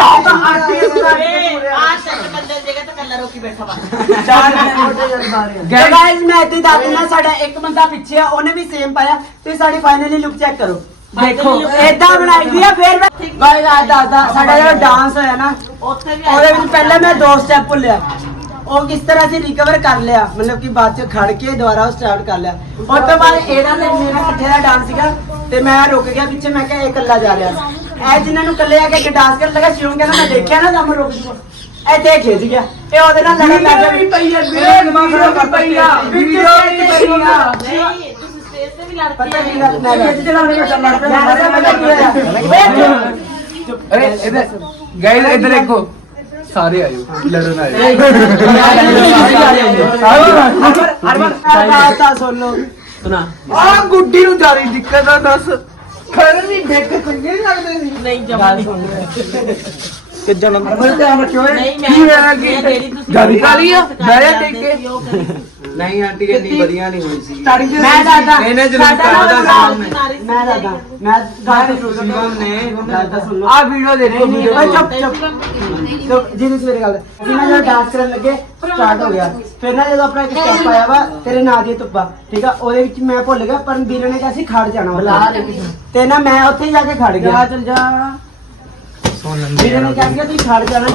C: ਆ ਸੱਚ ਬੰਦੇ ਦੀ ਜਗ੍ਹਾ ਤੇ ਕੱਲਾ ਰੋਕੀ ਬੈਠਾ ਵਾ
A: ਗਾਇਸ ਮੈਂ ਇੱਥੇ ਦੱਸ ਦਿੰਦਾ ਸਾਡਾ ਇੱਕ ਬੰਦਾ ਪਿੱਛੇ ਆ ਉਹਨੇ ਵੀ ਸੇਮ ਪਾਇਆ ਤੇ ਸਾਡੀ ਫਾਈਨਲੀ ਲੁੱਕ ਚੈੱਕ ਕਰੋ ਦੇਖੋ ਏਦਾਂ ਬਣਾਈ ਦੀ ਆ ਫਿਰ ਮੈਂ ਗਾਇਸ ਆ ਦੱਸਦਾ ਸਾਡਾ ਜਿਹੜਾ ਡਾਂਸ ਹੋਇਆ ਨਾ
C: ਉੱਥੇ ਵੀ
A: ਉਹਦੇ ਵਿੱਚ ਪਹਿਲਾਂ ਮੈਂ ਦੋ ਸਟੈਪ ਭੁੱਲਿਆ। ਉਹ ਕਿਸ ਤਰ੍ਹਾਂ ਅਸੀਂ ਰਿਕਵਰ ਕਰ ਲਿਆ? ਮਤਲਬ ਕਿ ਬਾਅਦ ਚ ਖੜ ਕੇ ਦੁਬਾਰਾ ਉਹ ਸਟਾਰਟ ਕਰ ਲਿਆ। ਉਸ ਤੋਂ ਬਾਅਦ ਇਹਦਾ ਤੇ ਮੇਰਾ ਇਕੱਠੇ ਦਾ ਡਾਂਸ ਸੀਗਾ ਤੇ ਮੈਂ ਰੁਕ ਗਿਆ ਪਿੱਛੇ ਮੈਂ ਕਿਹਾ ਇਹ ਇਕੱਲਾ ਜਾ ਰਿਹਾ। ਇਹ ਜਿਨ੍ਹਾਂ ਨੂੰ ਇਕੱਲੇ ਆ ਕੇ ਡਾਂਸ ਕਰਨ ਲੱਗਾ ਸ਼ਿਵਮ ਕਹਿੰਦਾ ਮੈਂ ਦੇਖਿਆ ਨਾ ਤਾਂ ਮੈਂ ਰੁਕ ਜੂਗਾ। ਇੱਥੇ ਇਹ ਖਿੱਚ ਗਿਆ। ਇਹ ਉਹਦੇ ਨਾਲ ਲੜਨ ਲੱਗ ਗਿਆ।
E: ਵੀ ਪਈ ਆ ਖਰਾਬ ਕਰ ਪਈ ਆ ਵੀਡੀਓ ਵੀ ਪਈ ਆ
C: ਨਹੀਂ ਤੁਸੀਂ ਸਟੇਜ ਤੇ ਵੀ ਲੜ
A: ਪਤਾ ਕੀ ਗੱਲ ਮੈਂ ਦੇ ਨਾਲ ਮੈਂ ਲੜ ਪਿਆ ਮੈਂ
E: ਅਰੇ ਇਧਰ ਗਾਇਸ ਇਧਰ ਦੇਖੋ ਸਾਰੇ ਆਇਓ ਲੜਨ ਆਇਓ
A: ਹਰਮਨ ਸੁਣ ਲਓ ਸੁਣਾ
E: ਆ ਗੁੱਡੀ ਨੂੰ ਜਾਰੀ ਦਿੱਕਤ ਆ ਦੱਸ ਖਰ ਨਹੀਂ ਬੈਠ ਚੰਗੇ ਨੀ ਲੱਗਦੇ ਸੀ
C: ਨਹੀਂ ਜਮਾ ਨਹੀਂ
A: ਕਿੱਦਾਂ ਨੰਬਰ
C: ਨਹੀਂ ਮੈਂ
E: ਕੀ ਹੋਇਆ ਕੀ?
C: ਮੈਂ ਜਿਹੜੀ ਤੁਸੀਂ
E: ਜ਼ਿਆਦਾ ਕਾਲੀ ਆ?
C: ਜਾਂਦੇ
E: ਟਿਕ ਕੇ।
F: ਨਹੀਂ ਆਂਟੀ ਇੰਨੀ ਵਧੀਆ ਨਹੀਂ ਹੋਈ ਸੀ।
E: ਸਟਾਰਟਿੰਗ
A: ਮੈਂ ਦਾਦਾ
F: ਇਹਨੇ ਜਲੂਸ
A: ਸਾਡਾ
F: ਕੱਢਦਾ
A: ਨਾ
F: ਸਾਹਮਣੇ।
C: ਨਾਰੀ ਸੀ
A: ਮੈਂ ਦਾਦਾ ਮੈਂ ਦਾਦਾ
F: ਸ਼ਿਵਮ ਨੇ
A: ਦਾਦਾ ਸੁਣ। ਲਓ
E: ਆ ਵੀਡੀਓ ਦੇਖੋ।
A: ਨਹੀਂ ਨਹੀਂ ਓਏ ਚੁੱਪ। ਚੁੱਪ ਚੁੱਪ। ਜੀ ਸਵੇਰੇ ਗੱਲ। ਅਸੀਂ ਨਾ ਜਦੋਂ ਡਾਂਸ ਕਰਨ ਲੱਗੇ ਸਟਾਰਟ ਹੋ ਗਿਆ। ਫਿਰ ਨਾ ਜਦੋਂ ਆਪਣਾ ਇੱਕ ਸਟੈਪ ਆਇਆ ਵਾ ਤੇਰੇ ਨਾਂ ਦੀ ਤੁੱਪਾ ਠੀਕ ਆ? ਉਹਦੇ ਵਿੱਚ ਮੈਂ ਭੁੱਲ ਗਿਆ ਪਰ ਵੀਰ ਨੇ ਕਿਹਾ ਸੀ ਖੜ ਜਾਣਾ ਬੁਲਾ ਤੇ ਨਾ ਮੈਂ ਉੱਥੇ ਹੀ ਜਾ ਕੇ ਖੜ ਗਿਆ। ਚੱਲ ਜਾ ਵੀਰ ਨੇ ਕਿਹਾ ਸੀ ਤੂੰ ਖੜ ਜਾਣਾ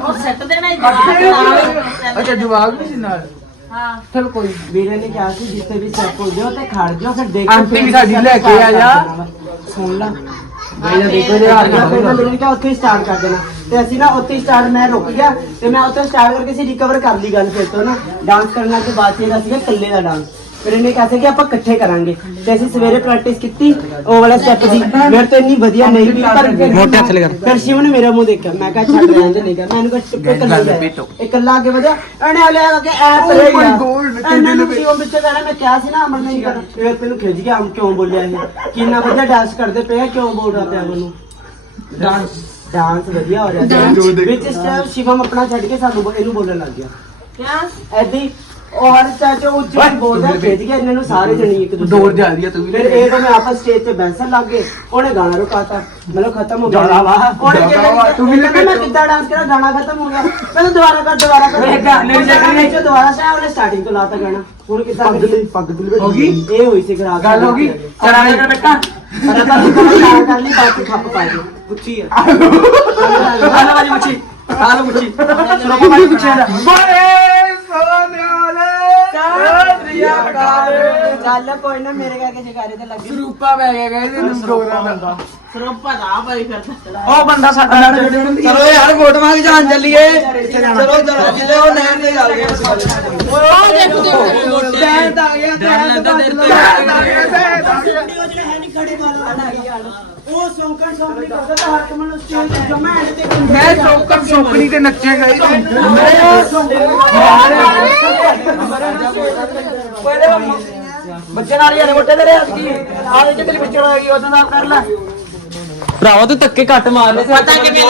C: ਉਹ ਸੈੱਟ ਦੇਣਾ ਹੀ ਜਵਾਬ
E: ਅੱਛਾ ਜਵਾਬ ਨਹੀਂ ਸੀ ਨਾਲ।
C: ਹਾਂ।
E: ਚਲ ਕੋਈ
A: ਵੀਰੇ ਨੇ ਕਿਹਾ ਸੀ ਜਿੱਥੇ ਵੀ ਸਟੈਪ ਹੋ ਜਾਓ ਤੇ ਖੜ ਜਾਓ ਫਿਰ ਦੇਖ
E: ਆਂਟੀ ਵੀ ਸਾਡੀ ਲੈ ਕੇ ਆ ਜਾ।
A: ਸੁਣ ਲਾ।
C: ਬਈ
A: ਦੇਖੋ ਜੇ ਹਾਰ ਗਿਆ ਫਿਰ ਵੀਰੇ ਨੇ ਕਿਹਾ ਉੱਥੇ ਹੀ ਸਟਾਰਟ ਕਰ ਦੇਣਾ। ਤੇ ਅਸੀਂ ਨਾ ਉੱਥੇ ਸਟਾਰਟ ਮੈਂ ਰੁਕ ਗਿਆ ਤੇ ਮੈਂ ਉੱਥੇ ਸਟਾਰਟ ਕਰਕੇ ਅਸੀਂ ਰਿਕਵਰ ਕਰ ਲਈ ਗੱਲ ਫਿਰ ਤੋਂ ਨਾ। ਡਾਂਸ ਕਰਨ ਦੇ ਬਾਅਦ 'ਚ ਇਹਦਾ ਸੀਗਾ ਇਕੱਲੇ ਦਾ ਡਾਂਸ ਫਿਰ ਇਹਨੇ ਕਿਹਾ ਸੀ ਕਿ ਆਪਾਂ ਇਕੱਠੇ ਕਰਾਂਗੇ। ਤੇ ਅਸੀਂ ਸਵੇਰੇ ਪ੍ਰੈਕਟਿਸ ਕੀਤੀ ਉਹ ਵਾਲਾ ਸਟੈਪ ਸੀ। ਮੇਰੇ ਤੋਂ ਇੰਨੀ ਵਧੀਆ ਨਹੀਂ ਵੀ ਪਰ ਫਿਰ
B: ਮੋਟੇ ਹੱਥ ਲੈ ਕਰ।
A: ਫਿਰ ਸ਼ਿਵ ਨੇ ਮੇਰਾ ਮੂੰਹ ਦੇਖਿਆ। ਮੈਂ ਕਿਹਾ ਛੱਡ ਰਹਿਣ ਦੇ ਨਹੀਂ ਕਰ ਮੈਂ ਇਹਨੂੰ ਕਿਹਾ ਚੁੱਪ ਕਰ ਲੈ ਇਕੱਲਾ ਅੱਗੇ ਵਧਿਆ। ਇਹਨੇ ਹਲੇ ਆ ਕੇ ਐ ਪਰੇ ਗਿਆ ਇਹਨਾਂ ਨੂੰ ਸ਼ਿਵ ਵਿੱਚ ਕਹਿਣਾ ਮੈਂ ਕਿਹਾ ਸੀ ਨਾ ਅਮਰ ਨਹੀਂ ਕਰ ਫਿਰ ਤੈਨੂੰ ਖਿੱਚ ਗਿਆ ਹਮ ਕਿਉਂ ਬੋਲਿਆ ਇਹ? ਕਿੰਨਾ ਵਧੀਆ ਡਾਂਸ ਕਰਦੇ ਪਏ ਆ ਕਿਉਂ ਬੋਲ ਰਿਹਾ ਪਿਆ ਮੈਨੂੰ? ਡਾਂਸ ਡਾਂਸ ਵਧੀਆ ਹੋ ਰਿਹਾ। ਸੀ ਵਿੱਚ ਸਟੈਪ ਸ਼ਿਵਮ ਆਪਣਾ ਛੱਡ ਕੇ ਸਾਨੂੰ ਬੋ- ਇਹਨੂੰ ਬੋਲਣ ਲੱਗ ਗਿਆ। ਕਿਆ ਐਦੀ ਹਰ ਚਾਚੋ ਉੱਚੀ ਬੋਲਦਾ ਖਿੱਚ ਗਿਆ ਇਹਨਾਂ ਨੂੰ ਸਾਰੇ ਜਣੀ ਇੱਕ ਦੂਜੇ
E: ਦੌੜ ਜਾ ਰਹੀ ਹੈ ਤੂੰ ਵੀ।
A: ਫਿਰ ਇਹ ਤਾਂ ਮੈਂ ਆਪਸ ਸਟੇਜ ਤੇ ਬੈਠਣ ਲੱਗ ਗਏ ਉਹਨੇ ਗਾਣਾ ਰੁਕਾਤਾ ਮਤਲਬ ਖਤਮ ਹੋ ਗਿਆ।
E: ਵਾ,
A: ਉਹਨੇ ਕਿਹਾ
E: ਤੂੰ ਵੀ
A: ਮੈਂ ਕਿੱਦਾਂ ਡਾਂਸ ਕਰਾਂ ਗਾਣਾ ਖਤਮ ਹੋ ਗਿਆ। ਮੈਨੂੰ ਦੁਬਾਰਾ ਕਰ ਦੁਬਾਰਾ ਕਰ।
E: ਓਏ ਗਾਣੇ
A: ਗਾਣੇ ਚ ਦੁਬਾਰਾ ਸਾ ਉਹਨੇ ਸਟਾਰਟਿੰਗ ਤੋਂ ਲਾਤਾ ਗਾਣਾ। ਹੁਣ ਕਿੱਦਾਂ ਕਰੀਏ?
E: ਪੱਗ ਦੁਲ ਹੋ ਗਈ?
A: ਇਹ ਹੋਈ ਸੀ ਖਰਾਬ।
E: ਗੱਲ ਹੋ ਗਈ? ਚਲਾ ਕਰ ਬੇਟਾ।
A: ਪਰ ਆਪਾਂ ਕੋਈ ਕਰ ਲਈ ਬਾਕੀ ਖੱਪ ਪਾ ਦੇ ਪੁੱਛੀ ਆ।
E: ਹਾਲੋ ਵਾਲੀ ਮੱਛੀ ਹਾਲੋ ਮੱਛੀ। ਸਰੋਪਾ ਵਾਲੀ ਮੱਛੀ ਦਾ ਕਾਰ
A: ਚੱਲ ਕੋਈ ਨਾ ਮੇਰੇ ਕਰਕੇ ਜਗਾਰੇ ਤੇ ਲੱਗੀ।
E: ਸਰੂਪਾ ਪੈ ਗਿਆ ਗਏ ਇਹਨੂੰ ਪ੍ਰੋਗਰਾਮ ਦਾ।
C: ਸਰੋਪਾ ਦਾ ਭਾਈ ਫਿਰਦਾ
E: ਉਹ ਬੰਦਾ ਸਾਡਾ ਚਲੋ ਯਾਰ ਵੋਟ ਮੰਗ ਜਾਣ ਚੱਲੀਏ। ਚਲੋ ਚਲੋ ਜਿੱਲੇ ਉਹ ਨਹਿਰ ਤੇ ਚੱਲ ਗਏ ਉਹ ਦੇਖੋ ਦੇਖੋ। ਟੈਂਟ ਆ ਗਿਆ ਟੈਂਟ ਆ ਗਿਆ।
A: ਉਹ ਸੌਂਕਣ ਸੌਂਕਣੀ ਕਰਦਾ ਤਾਂ ਹਰ ਕਮਲ ਨੂੰ ਸਟੇਜ ਤੇ ਜਮਾ ਐਂਡ ਤੇ
E: ਮੈਂ ਚੌਕਰ ਚੌਕਣੀ ਤੇ ਨੱਚੇਗਾ ਹੀ ਬੱਚੇ ਨਾਲ ਯਾਰ ਮੋਟੇ ਤੇਰੇ ਹੱਥ ਕੀ? ਆ ਦੇ ਤੇਰੀ ਬੱਚੇ ਨਾਲ ਗਈ ਉਹਦਾ ਨਾਲ ਕਰ ਲੈ। ਭਰਾਵਾ ਤੂੰ ਧੱਕੇ ਘੱਟ ਮਾਰ ਲੈ
C: ਪਤਾ ਕਿਵੇਂ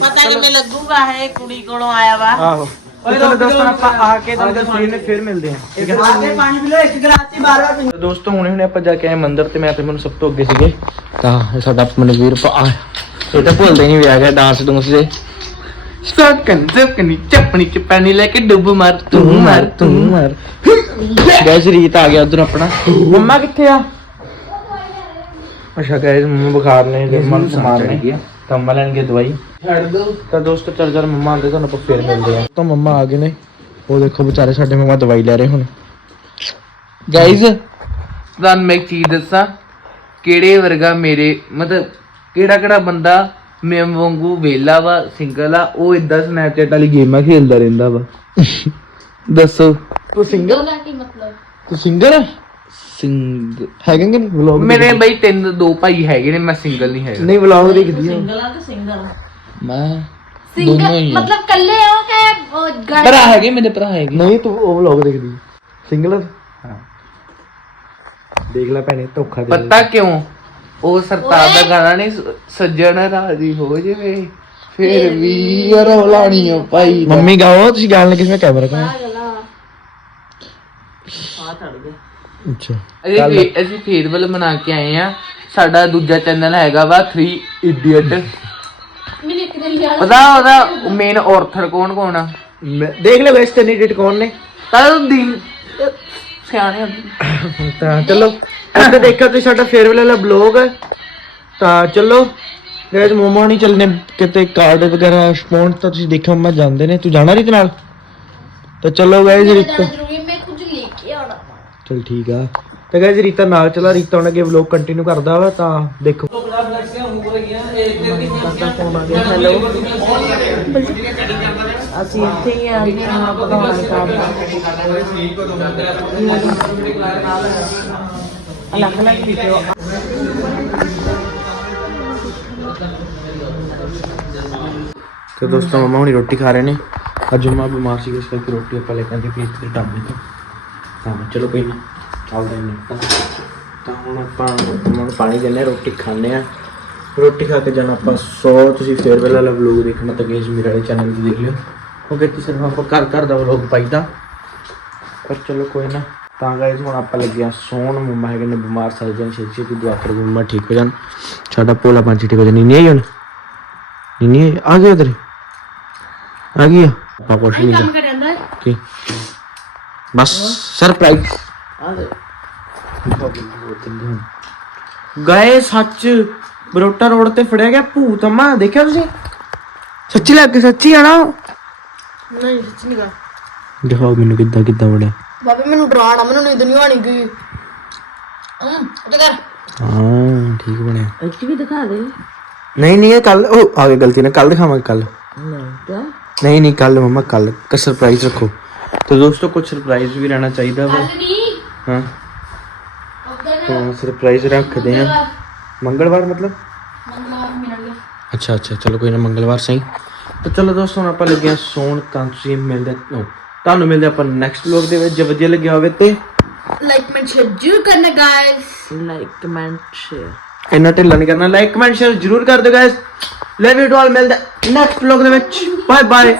C: ਪਤਾ ਕਿਵੇਂ ਲੱਗੂਗਾ ਇਹ ਕੁੜੀ ਕੋਲੋਂ ਆਇਆ ਵਾ?
B: ਆਹੋ। ਚਲੋ ਦੋਸਤੋ ਆਪਾਂ ਆ ਕੇ ਤੁਹਾਨੂੰ ਫਿਰ ਫਿਰ ਮਿਲਦੇ ਹਾਂ। ਠੀਕ ਹੈ।
A: ਆਗੇ ਪਾਣੀ ਪੀ ਲਓ ਇੱਕ ਗਲਾਸ ਚ ਬਾਰ ਬਾਰ
B: ਦੋਸਤੋ ਹੁਣੇ ਹੁਣੇ ਆਪਾਂ ਜਾ ਕੇ ਆਏ ਮੰਦਿਰ ਤੇ ਮੈਂ ਤੇ ਮੈਨੂੰ ਸਭ ਤੋਂ ਅੱਗੇ ਸੀਗੇ। ਤਾਂ ਇਹ ਸਾਡਾ ਮਨਵੀਰ ਭਾ ਇਹ ਤਾਂ ਭੁੱਲਦੇ ਨਹੀਂ ਵਿਆਹ ਗਿਆ ਡਾਂਸ ਡੂੰਸ ਦੇ
E: ਸਕਨ ਸਕਨੀ ਚੱਪਣੀ ਚ ਪਾਣੀ ਲੈ ਕੇ ਡੁੱਬ ਮਾਰ
B: ਤੂੰ ਮਾਰ ਤੂੰ ਮਾਰ। ਗੈਸ ਰੀਤ ਆ ਗਿਆ ਉਧਰ ਆਪਣਾ। ਮੰਮਾ ਕਿੱਥੇ ਆ? ਅੱਛਾ ਗੈਸ ਮੰਮਾ ਬੁਖਾਰ ਨੇ ਜੇ ਮਨ ਸਮਾਰ ਨੇ। ਤਾਂ ਮੰਮਾ ਲੈਣਗੇ ਦਵਾਈ। ਛੱਡ ਦੋ। ਤਾਂ ਦੋਸਤੋ ਚੱਲ ਚੱਲ ਮੰਮਾ ਆਂਦੇ ਤੁਹਾਨੂੰ ਆਪਾਂ ਫੇਰ ਮਿਲਦੇ ਆ ਤਾਂ ਮੰਮਾ ਆ ਗਏ ਨੇ। ਉਹ ਦੇਖੋ ਵਿਚਾਰੇ ਸਾਡੇ ਮੰਮਾ ਦਵਾਈ ਲੈ ਰਹੇ ਹੁਣ। ਗਾਈਜ਼
G: ਤੁਹਾਨੂੰ ਮੈਂ ਇੱਕ ਚੀਜ਼ ਦੱਸਾਂ। ਕਿਹੜੇ ਵਰਗਾ ਮੇਰੇ ਮਤਲਬ ਕਿਹੜਾ ਕਿਹੜਾ ਬੰਦਾ ਮੈਂ ਵਾਂਗੂ ਵੇਲਾ ਵਾ ਸਿੰਗਲ ਆ ਉਹ ਇਦਾਂ ਸਨੈਪਚੈਟ ਵਾਲੀ ਗੇਮਾਂ ਖੇਡਦਾ ਰਹਿੰਦਾ ਵਾ। ਦੱਸੋ।
B: ਤੂੰ ਸਿੰਗਰ ਤੂੰ ਸਿੰਗਰ ਸਿੰਗ ਹੈਗੇ ਕਿ ਨਹੀਂ? ਵਲੌਗ
G: ਮੇਰੇ ਬਈ ਤਿੰਨ ਦੋ ਭਾਈ ਹੈਗੇ ਨੇ ਮੈਂ ਸਿੰਗਲ ਨਹੀਂ ਹੈਗਾ।
B: ਨਹੀਂ ਵਲੌਗ ਦੇਖਦੀ ਆ।
C: ਸਿੰਗਲਾਂ ਤੇ ਸਿੰਗਲ
B: ਮੈਂ
D: ਸਿੰਗਰ ਮਤਲਬ ਕੱਲੇ ਹੋ ਕਿ ਗਾਣੇ
G: ਭਰਾ ਹੈਗੇ ਮੇਰੇ ਭਰਾ ਹੈਗੇ।
B: ਨਹੀਂ ਤੂੰ ਉਹ ਵਲੌਗ ਦੇਖਦੀ। ਸਿੰਗਲ ਹਾਂ। ਦੇਖ ਲੈ ਭੈਣੇ ਧੋਖਾ ਦੇ
G: ਪਤਾ ਕਿਉਂ? ਉਹ ਸਰਤਾਰ ਦਾ ਗਾਣਾ ਨਹੀਂ ਸ- ਸੱਜਣ ਰਾਜੀ ਹੋ ਜਵੇ ਫਿਰ ਵੀ ਰੌਲਾ ਨਹੀਂ ਓ ਦਾ।
B: ਮੰਮੀ ਗਾਓ ਤੁਸੀਂ ਗਾਣ ਲੱਗੇ ਸੀ ਮੈਂ ਕੈਮਰਾ ਕਰਾਂ ਅੱਛਾ।
G: ਅਸੀਂ ਫੇ- ਅਸੀਂ ਫੇਅਰਵੈਲ ਬਣਾ ਕੇ ਆਏ ਆ। ਸਾਡਾ ਦੂਜਾ ਚੈਨਲ ਹੈਗਾ ਵਾ 3 ਇਡੀਅਟ ਪਤਾ ਉਹਦਾ ਮੇਨ ਔਰਥਰ ਕੌਣ ਕੌਣ ਆ?
B: ਮੈਂ- ਦੇਖ ਲੈ ਵੈਸਟ ਕੈਂਡੀਡੇਟ ਕੌਣ ਨੇ।
G: ਤਾਂ ਦਿਨ ਸਿਆਣੇ।
B: ਤਾਂ ਚਲੋ ਇੱਥੇ ਦੇਖਿਆ ਤੁਸੀਂ ਸਾਡਾ ਫੇਅਰਵੈਲ ਵਾਲਾ ਬਲੌਗ ਤਾਂ ਚਲੋ ਗਾਇਸ ਮੋਮੋ ਨਹੀਂ ਚੱਲਨੇ ਕਿਤੇ ਕਾਰਡ ਵਗੈਰਾ ਸਪੌਂਸ ਤਾਂ ਤੁਸੀਂ ਦੇਖਿਆ ਮੈਂ ਜਾਂਦੇ ਨੇ। ਤੂੰ ਜਾਣਾ ਰੀਤ ਨਾਲ? ਤਾਂ ਚਲੋ ਗਾਇਸ ਰੀਤਾ
D: ਮੈਂ ਕੁਝ ਲੈ ਕੇ ਆਉਣਾ।
B: ਚਲ ਠੀਕ ਆ। ਤਾਂ ਗਾਇਸ ਰੀਤਾ ਨਾਲ ਚਲਾ ਰੀਤਾ ਹੁਣ ਅੱਗੇ ਵਲੌਗ ਕੰਟੀਨਿਊ ਕਰਦਾ ਵਾ ਤਾਂ ਦੇਖੋ।
C: ਅਸੀਂ ਇੱਥੇ ਹੀ ਆ ਗਏ ਹਾਂ ਬਣਾਉਣਾ ਕੰਮ ਅਲੱਗ ਅਲੱਗ ਵੀਡੀਓ
B: ਤੇ ਦੋਸਤੋ, ਮਮਾ ਹੁਣੀ ਰੋਟੀ ਖਾ ਰਹੇ ਨੇ। ਅੱਜ ਮਮਾ ਬਿਮਾਰ ਸੀ, ਇਸ ਕਰਕੇ ਰੋਟੀ ਆਪਾਂ ਲੈ ਕੇ ਆਂਦੇ ਪੀਸ ਤੇ ਢਾਬੇ ਤੋਂ। ਹਾਂ ਚਲੋ ਕੋਈ ਨਾ, ਚੱਲਦੇ ਨੇ ਤਾਂ ਹੁਣ ਆਪਾਂ ਮਮਾ ਨੂੰ ਪਾਣੀ ਦਿੰਦੇ ਹਾਂ, ਰੋਟੀ ਖਾਣੇ ਆ ਰੋਟੀ ਖਾ ਕੇ ਜਾਣਾ ਆਪਾਂ ਸੌ ਤੁਸੀਂ ਫੇਅਰਵੈਲ ਵਾਲਾ ਵਲੌਗ ਦੇਖਣਾ ਤਾਂ ਗੇਜ ਮੇਰੇ ਵਾਲੇ ਚੈਨਲ ਤੇ ਦੇਖ ਲਿਓ। ਕਿਉਂਕਿ ਇੱਥੇ ਸਿਰਫ ਆਪਾਂ ਘਰ ਘਰ ਦਾ ਵਲੌਗ ਪਾਈਦਾ। ਪਰ ਚਲੋ ਕੋਈ ਨਾ ਤਾਂ ਗਾਇਜ਼ ਹੁਣ ਆਪਾਂ ਲੱਗਿਆ ਸੌਣ ਮਮਾ ਹੈਗੇ ਨੇ ਬਿਮਾਰ ਸਾਰੇ ਜਨ ਛੇਤੀ ਛੇਤੀ ਦੁਆ ਕਰੋ ਕਿ ਮਮਾ ਠੀਕ ਹੋ ਜਾਣ। ਸਾਡਾ ਭੋਲਾ ਪੰਛੀ ਠੀਕ ਹੋ ਜਾਣ। ਨਹੀਂ ਆਈ ਹੁਣ? ਨਹੀਂ ਆਈ? ਆ ਗਿਆ ਉਧਰ? ਆ ਗਈ ਆ? ਆਪਾਂ ਕੁਛ ਨਹੀਂ
D: ਕੰਮ ਕਰ ਜਾਂਦਾ
B: ਕੀ? ਬਸ ਸਰਪ੍ਰਾਈਜ਼ ਗਏ ਸੱਚ ਬਰੋਟਾ ਰੋਡ ਤੇ ਫੜਿਆ ਗਿਆ ਭੂਤ ਅੰਮਾ ਦੇਖਿਆ ਤੁਸੀਂ? ਸੱਚੀ ਲੱਗ ਗਿਆ ਸੱਚੀ ਆ ਨਾ ਉਹ?
D: ਨਹੀਂ ਸੱਚ ਨਹੀਂ ਗਾ।
B: ਦਿਖਾਓ ਮੈਨੂੰ ਕਿੱਦਾਂ ਕਿੱਦਾਂ ਬੜਿਆ
D: ਬਾਬੇ ਮੈਨੂੰ ਡਰਾਣਾ ਮੈਨੂੰ ਨੀਂਦ ਨਹੀਂ ਆਣੀ ਗਈ ਹਮ ਉੱਤੇ ਕਰ।
B: ਹਾਂ ਠੀਕ ਬਣਿਆ।
C: ਅੱਜ ਵੀ ਦਿਖਾ ਦੇ।
B: ਨਹੀਂ ਨਹੀਂ ਇਹ ਕੱਲ ਉਹ ਆ ਗਿਆ ਗਲਤੀ ਨਾਲ ਕੱਲ ਦਿਖਾਵਾਂਗੇ ਕੱਲ ਨਹੀਂ ਤਾਂ। ਨਹੀਂ ਨਹੀਂ ਕੱਲ ਮਮਾ ਕੱਲ ਕ ਸਰਪ੍ਰਾਈਜ਼ ਰੱਖੋ। ਤੇ ਦੋਸਤੋ ਕੁਝ ਸਰਪ੍ਰਾਈਜ਼ ਵੀ ਰਹਿਣਾ ਚਾਹੀਦਾ ਵਾ। ਹਾਂ। ਤਾਂ ਸਰਪ੍ਰਾਈਜ਼ ਰੱਖਦੇ ਆ ਮੰਗਲਵਾਰ ਮਤਲਬ? ਮੰਗਲਵਾਰ ਮਿਲਣ ਲਈ ਅੱਛਾ ਅੱਛਾ ਚਲੋ ਕੋਈ ਨਾ ਮੰਗਲਵਾਰ ਸਹੀ। ਤਾਂ ਚਲੋ ਦੋਸਤੋ ਹੁਣ ਆਪਾਂ ਲੱਗਿਆ ਸੌਣ ਤਾਂ ਤੁਸੀਂ ਮਿਲਦੇ ਨੋ ਤੁਹਾਨੂੰ ਮਿਲਦੇ ਆਪਾਂ ਨੈਕਸਟ ਵਲੌਗ ਦੇ ਵਿੱਚ ਜੇ ਵਧੀਆ ਲੱਗਿਆ ਹੋਵੇ ਤੇ।
D: ਲਾਈਕ ਕਮੈਂਟ ਸ਼ੇਅਰ ਜਰੂਰ ਕਰਨਾ ਗਾਇਸ
C: ਲਾਈਕ ਕਮੈਂਟ ਸ਼ੇਅਰ
B: ਇਹਨਾਂ ਢਿੱਲਾ ਨਹੀਂ ਕਰਨਾ ਲਾਈਕ ਕਮੈਂਟ ਸ਼ੇਅਰ ਜਰੂਰ ਕਰ ਦਿਓ guys love you to all ਮਿਲਦੇ ਨੈਕਸਟ ਵਲੌਗ ਦੇ ਵਿੱਚ। Bye bye